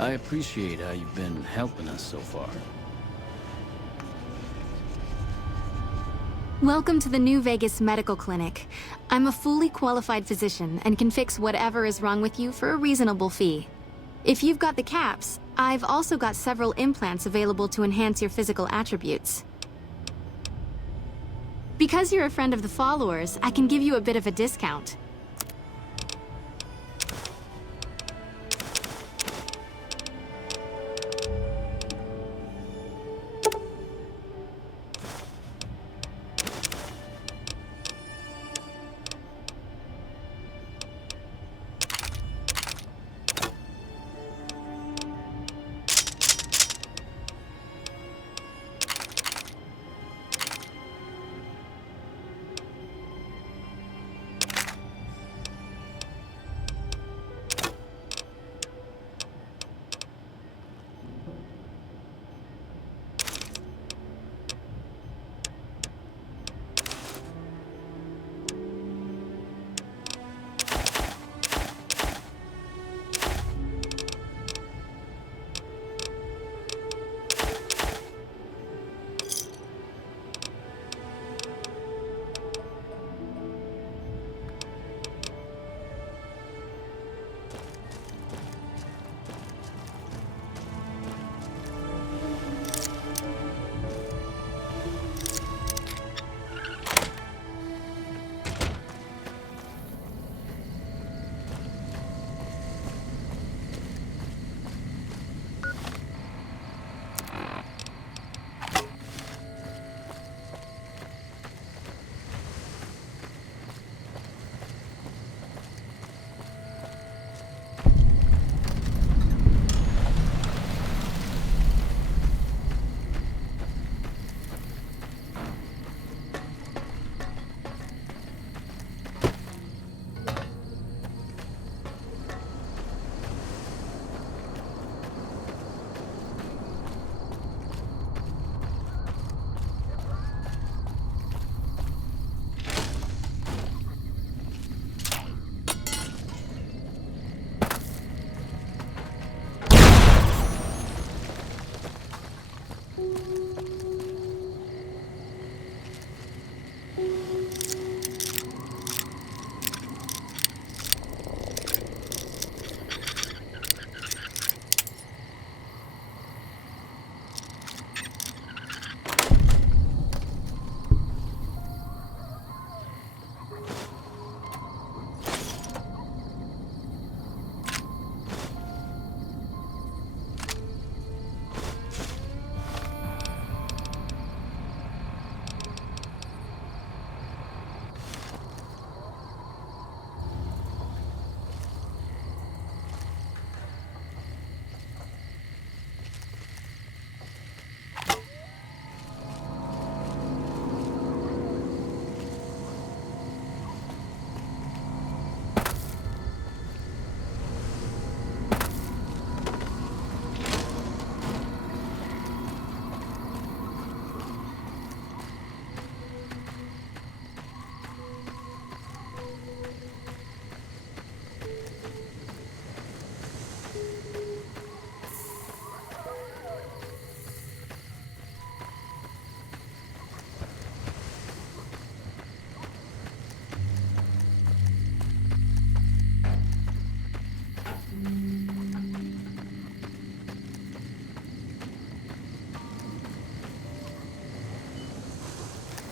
I appreciate how you've been helping us so far. Welcome to the New Vegas Medical Clinic. I'm a fully qualified physician and can fix whatever is wrong with you for a reasonable fee. If you've got the caps, I've also got several implants available to enhance your physical attributes. Because you're a friend of the followers, I can give you a bit of a discount.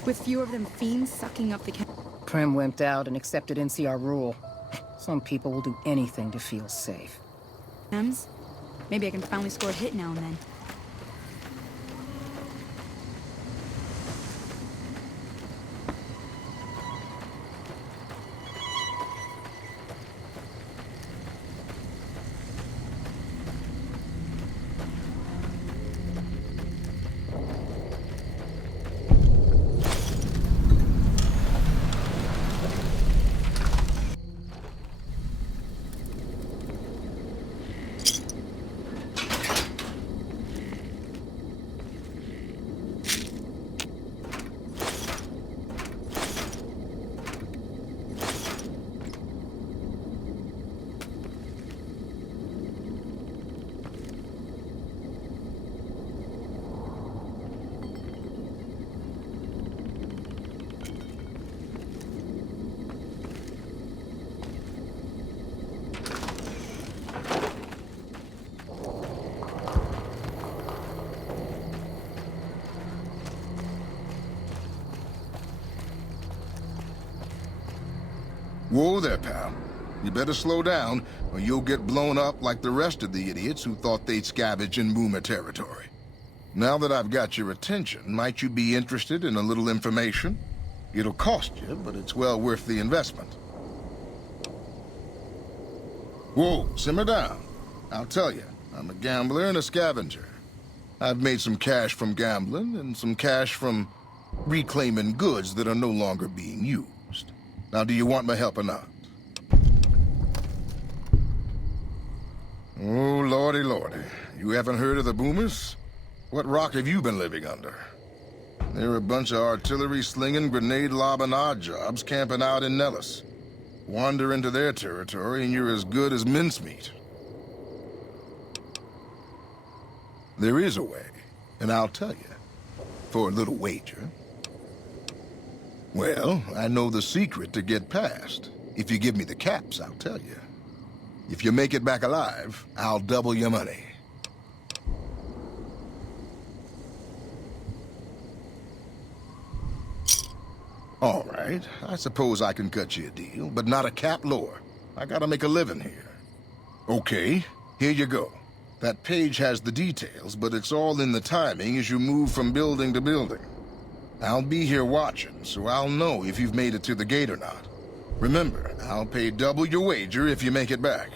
With fewer of them fiends sucking up the Primm wimped out and accepted NCR rule. Some people will do anything to feel safe. chems. Maybe I can finally score a hit now and then. Whoa there, pal. You better slow down, or you'll get blown up like the rest of the idiots who thought they'd scavenge in Boomer territory. Now that I've got your attention, might you be interested in a little information? It'll cost you, but it's well worth the investment. Whoa, simmer down. I'll tell you, I'm a gambler and a scavenger. I've made some cash from gambling and some cash from reclaiming goods that are no longer being used. Now, do you want my help or not? Oh, lordy, lordy. You haven't heard of the Boomers? What rock have you been living under? They're a bunch of artillery-slinging, grenade-lobbing odd jobs camping out in Nellis. Wander into their territory and you're as good as mincemeat. There is a way, and I'll tell you. For a little wager. Well, I know the secret to get past. If you give me the caps, I'll tell you. If you make it back alive, I'll double your money. All right, I suppose I can cut you a deal, but not a cap lower. I gotta make a living here. Okay, here you go. That page has the details, but it's all in the timing as you move from building to building. I'll be here watching, so I'll know if you've made it to the gate or not. Remember, I'll pay double your wager if you make it back.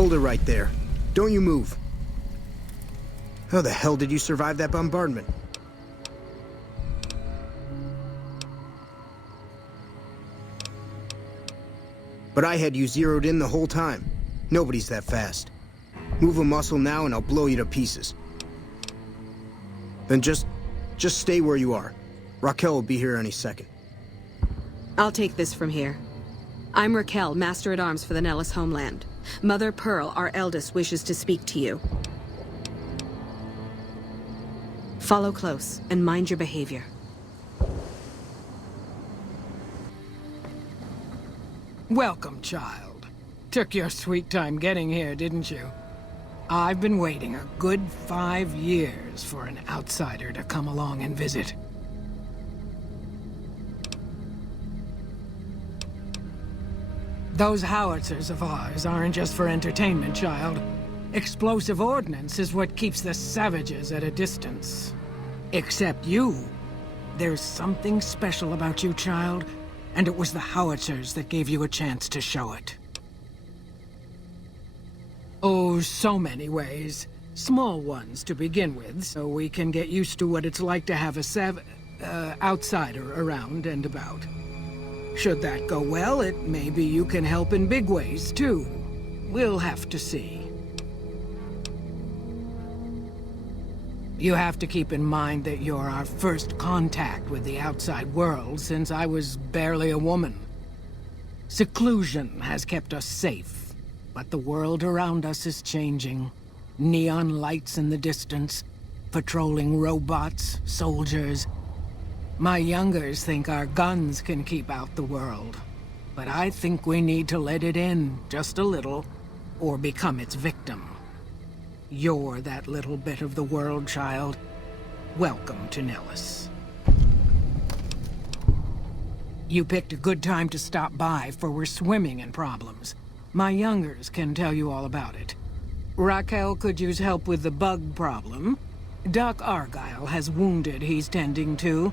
Hold it right there. Don't you move. How the hell did you survive that bombardment? But I had you zeroed in the whole time. Nobody's that fast. Move a muscle now and I'll blow you to pieces. Then just stay where you are. Raquel will be here any second. I'll take this from here. I'm Raquel, Master-at-Arms for the Nellis homeland. Mother Pearl, our eldest, wishes to speak to you. Follow close, and mind your behavior. Welcome, child. Took your sweet time getting here, didn't you? I've been waiting a good 5 years for an outsider to come along and visit. Those howitzers of ours aren't just for entertainment, child. Explosive ordnance is what keeps the savages at a distance. Except you. There's something special about you, child, and it was the howitzers that gave you a chance to show it. Oh, so many ways. Small ones to begin with, so we can get used to what it's like to have a outsider around and about. Should that go well, it maybe you can help in big ways, too. We'll have to see. You have to keep in mind that you're our first contact with the outside world since I was barely a woman. Seclusion has kept us safe, but the world around us is changing. Neon lights in the distance, patrolling robots, soldiers. My youngers think our guns can keep out the world, but I think we need to let it in just a little, or become its victim. You're that little bit of the world, child. Welcome to Nellis. You picked a good time to stop by, for we're swimming in problems. My youngers can tell you all about it. Raquel could use help with the bug problem. Doc Argyle has wounded he's tending to.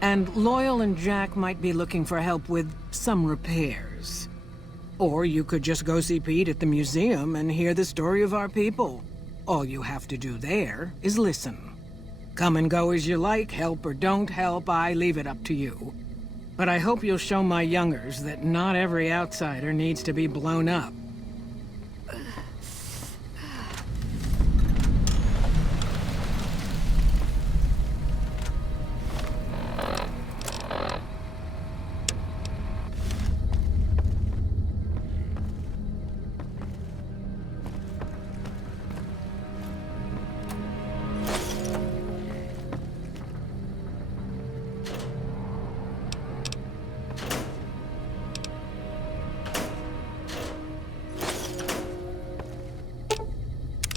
And Loyal and Jack might be looking for help with some repairs. Or you could just go see Pete at the museum and hear the story of our people. All you have to do there is listen. Come and go as you like, help or don't help, I leave it up to you. But I hope you'll show my youngers that not every outsider needs to be blown up.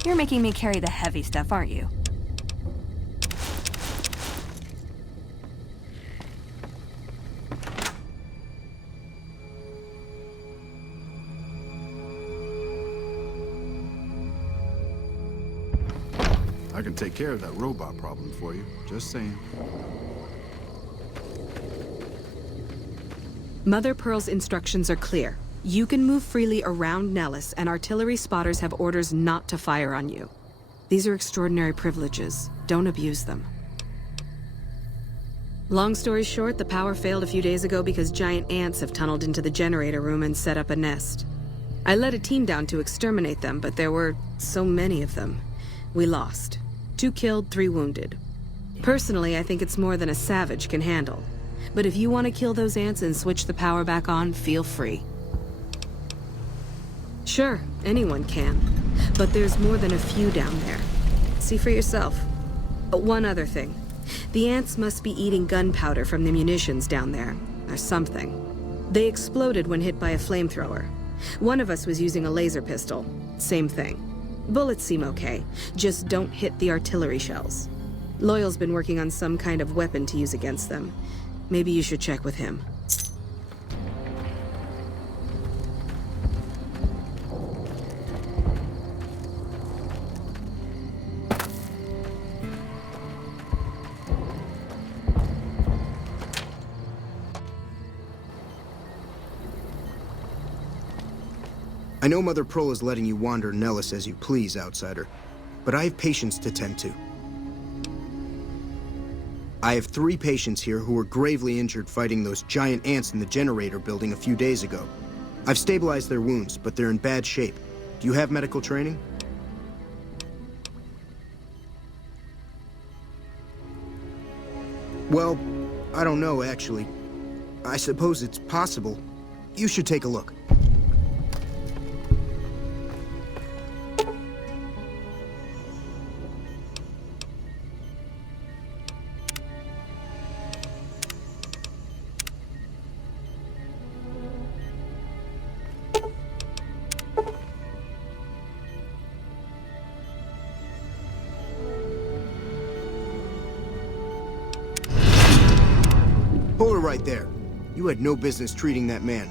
You're making me carry the heavy stuff, aren't you? I can take care of that robot problem for you. Just saying. Mother Pearl's instructions are clear. You can move freely around Nellis, and artillery spotters have orders not to fire on you. These are extraordinary privileges. Don't abuse them. Long story short, the power failed a few days ago because giant ants have tunneled into the generator room and set up a nest. I led a team down to exterminate them, but there were so many of them. We lost. 2 killed, 3 wounded. Personally, I think it's more than a savage can handle. But if you want to kill those ants and switch the power back on, feel free. Sure, anyone can. But there's more than a few down there. See for yourself. One other thing. The ants must be eating gunpowder from the munitions down there, or something. They exploded when hit by a flamethrower. One of us was using a laser pistol. Same thing. Bullets seem okay, just don't hit the artillery shells. Loyal's been working on some kind of weapon to use against them. Maybe you should check with him. I know Mother Pearl is letting you wander Nellis as you please, outsider, but I have patients to tend to. I have 3 patients here who were gravely injured fighting those giant ants in the generator building a few days ago. I've stabilized their wounds, but they're in bad shape. Do you have medical training? Well, I don't know, actually. I suppose it's possible. You should take a look. Hold it right there. You had no business treating that man.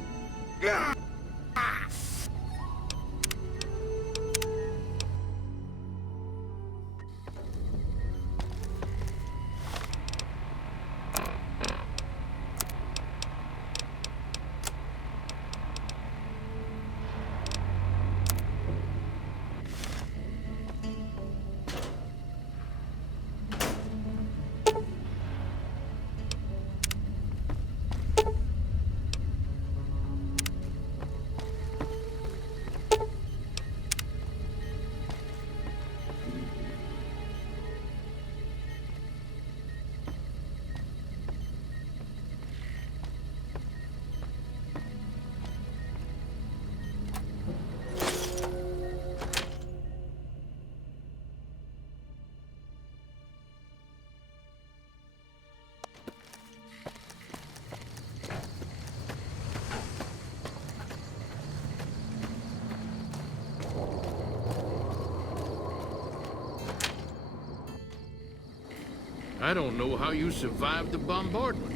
I don't know how you survived the bombardment.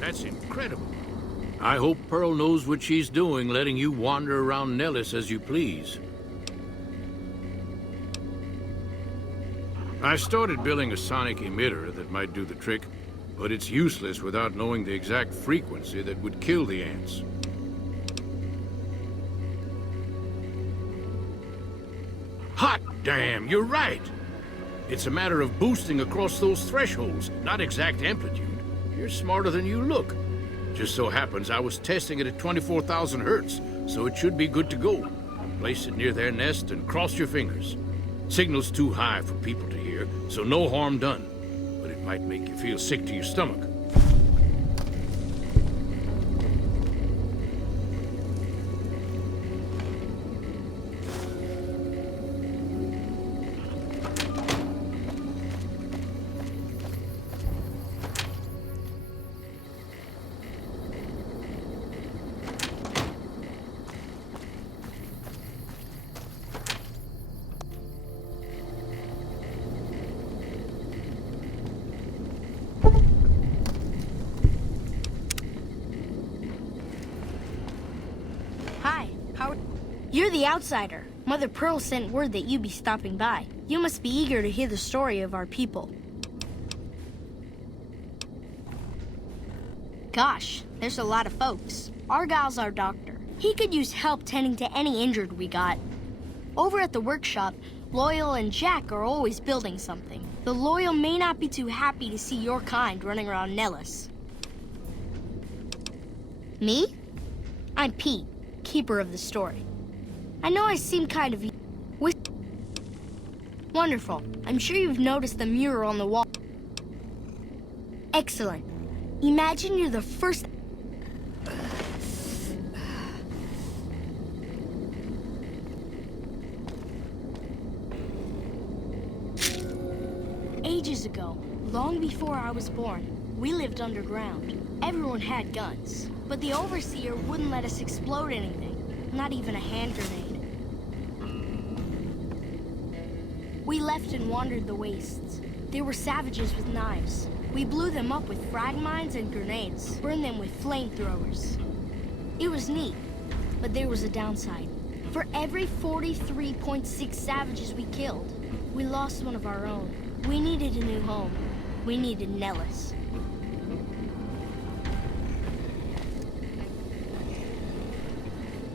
That's incredible. I hope Pearl knows what she's doing, letting you wander around Nellis as you please. I started building a sonic emitter that might do the trick, but it's useless without knowing the exact frequency that would kill the ants. Hot damn, you're right! It's a matter of boosting across those thresholds, not exact amplitude. You're smarter than you look. Just so happens I was testing it at 24,000 hertz, so it should be good to go. Place it near their nest and cross your fingers. Signal's too high for people to hear, so no harm done. But it might make you feel sick to your stomach. You're the outsider. Mother Pearl sent word that you'd be stopping by. You must be eager to hear the story of our people. Gosh, there's a lot of folks. Argyle's our doctor. He could use help tending to any injured we got. Over at the workshop, Loyal and Jack are always building something. The Loyal may not be too happy to see your kind running around Nellis. Me? I'm Pete, keeper of the story. I know I seem kind of... Wonderful. I'm sure you've noticed the mural on the wall. Excellent. Imagine you're the first... Ages ago, long before I was born, we lived underground. Everyone had guns, but the Overseer wouldn't let us explode anything, not even a hand grenade. We left and wandered the wastes. There were savages with knives. We blew them up with frag mines and grenades, burned them with flamethrowers. It was neat, but there was a downside. For every 43.6 savages we killed, we lost one of our own. We needed a new home. We needed Nellis.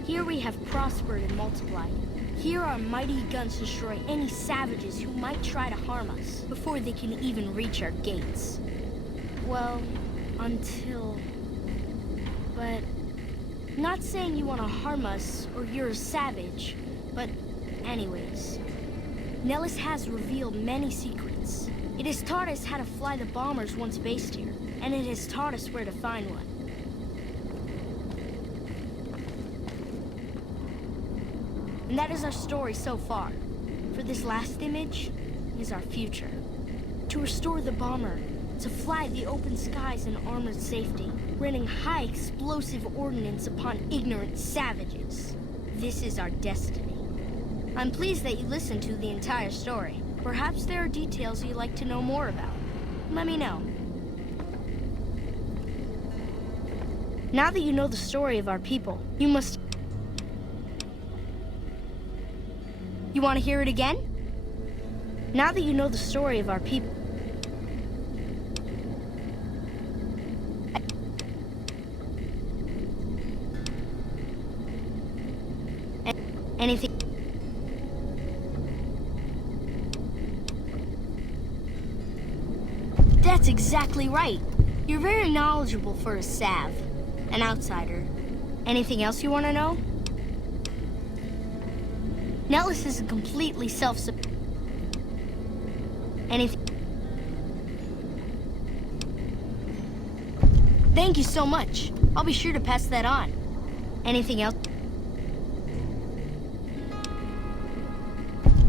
Here we have prospered and multiplied. Here our mighty guns destroy any savages who might try to harm us before they can even reach our gates. Well, until... But... Not saying you want to harm us or you're a savage, but anyways. Nellis has revealed many secrets. It has taught us how to fly the bombers once based here, and it has taught us where to find one. And that is our story so far. For this last image is our future. To restore the bomber, to fly the open skies in armored safety, raining high explosive ordnance upon ignorant savages. This is our destiny. I'm pleased that you listened to the entire story. Perhaps there are details you'd like to know more about. Let me know. Now that you know the story of our people, you must... You want to hear it again? Now that you know the story of our people... Anything... That's exactly right. You're very knowledgeable for a Sav, an outsider. Anything else you want to know? Nellis is a completely Anything... Thank you so much. I'll be sure to pass that on. Anything else?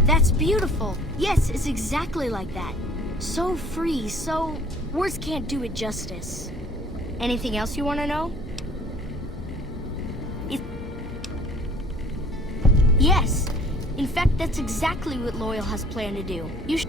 That's beautiful. Yes, it's exactly like that. So free, so... Words can't do it justice. Anything else you want to know? Yes. In fact, that's exactly what Loyal has planned to do. You should...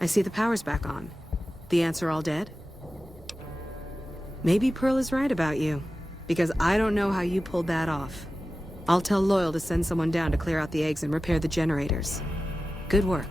I see the power's back on. The ants are all dead? Maybe Pearl is right about you, because I don't know how you pulled that off. I'll tell Loyal to send someone down to clear out the eggs and repair the generators. Good work.